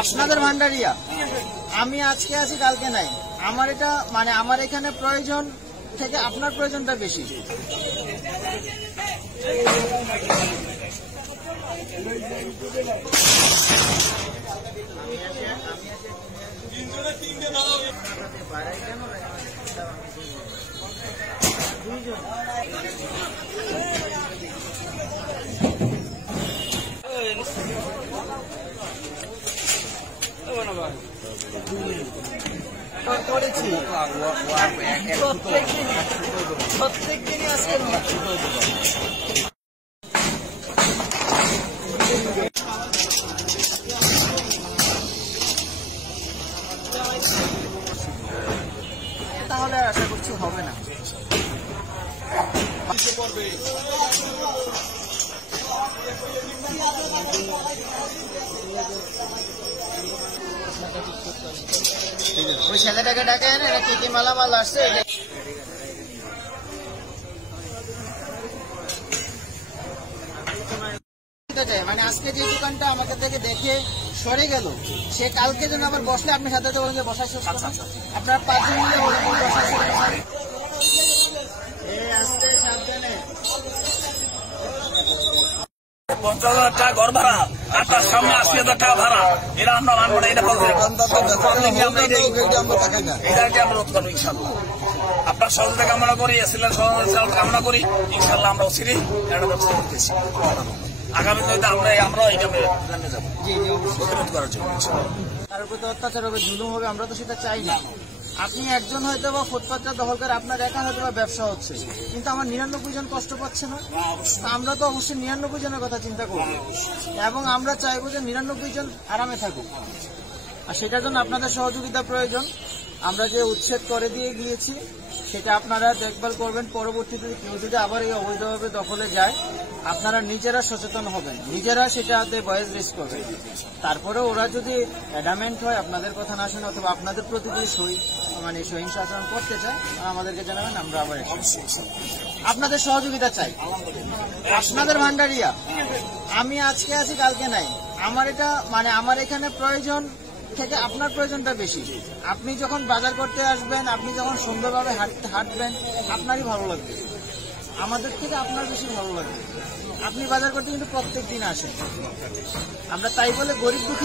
আপনাদের ভান্ডারিয়া আমি আজকে আছি কালকে নাই। আমার এটা মানে আমার এখানে প্রয়োজন থেকে আপনার প্রয়োজনটা বেশি। করেছি প্রত্যেক দিনই আজকে তাহলে আশা করছি হবে না। ওই ছেলেটাকে ডাকে এরা কি কি মালামাল আসছে মানে আজকে যে দোকানটা আমাকে থেকে দেখে সরে গেল সে কালকে যেন আবার বসলে আপনি সাথে তো বলেন যে বসার শেষ আপনার 5 জন মিলে বসার আসতে সাবধানে 50,000 টাকা ঘর ভাড়া আর তার সামনে 80,000 টাকা ভাড়া এরা আমরা মানবো না। এটা এটাকে আমরা রোধ করবো ইনশাল্লাহ। আপনার সহযোগিতা কামনা করি, এসিলের সহযোগিতা কামনা করি। ইনশাল্লাহ আমরা অচিরে একটা ব্যবস্থা করতেছি। আগামী দিনে আমরা এটা জানিয়ে যাবো প্রতিরোধ করার জন্য। তার উপর তো অত্যাচার হবে, জুলুম হবে, আমরা তো সেটা চাই না। আপনি একজন হয়তো বা ফুটপাতটা দখল করে আপনার একা হয়তো বা ব্যবসা হচ্ছে, কিন্তু আমার 99 জন কষ্ট পাচ্ছে না। আমরা তো অবশ্যই 99 জনের কথা চিন্তা করব এবং আমরা চাইবো যে 99 জন আরামে থাকুক। আর সেটার জন্য আপনাদের সহযোগিতা প্রয়োজন। আমরা যে উচ্ছেদ করে দিয়ে গিয়েছি সেটা আপনারা দেখভাল করবেন। পরবর্তীতে কেউ যদি আবার এই অবৈধভাবে দখলে যায় আপনারা নিজেরা সচেতন হবেন, নিজেরা সেটাতে ভয়েস রেজ করবেন। তারপরে ওরা যদি অ্যাডামেন্ট হয়, আপনাদের কথা না শুনে অথবা আপনাদের প্রতি যদি সহিংস আচরণ করতে চায় আমাদেরকে জানাবেন, আমরা আবার আপনাদের সহযোগিতা চাই। আপনাদের ভান্ডারিয়া আমি আজকে আছি কালকে নাই। আমার এটা মানে আমার এখানে প্রয়োজন থেকে আপনার প্রয়োজনটা বেশি। আপনি যখন বাজার করতে আসবেন, আপনি যখন সুন্দরভাবে হাঁটবেন আপনারই ভালো লাগবে, আমাদের থেকে আপনার বেশি ভালো লাগবে। আপনি বাজার করতে কিন্তু প্রত্যেক দিন আসেন। আমরা তাই বলে গরিব দুঃখী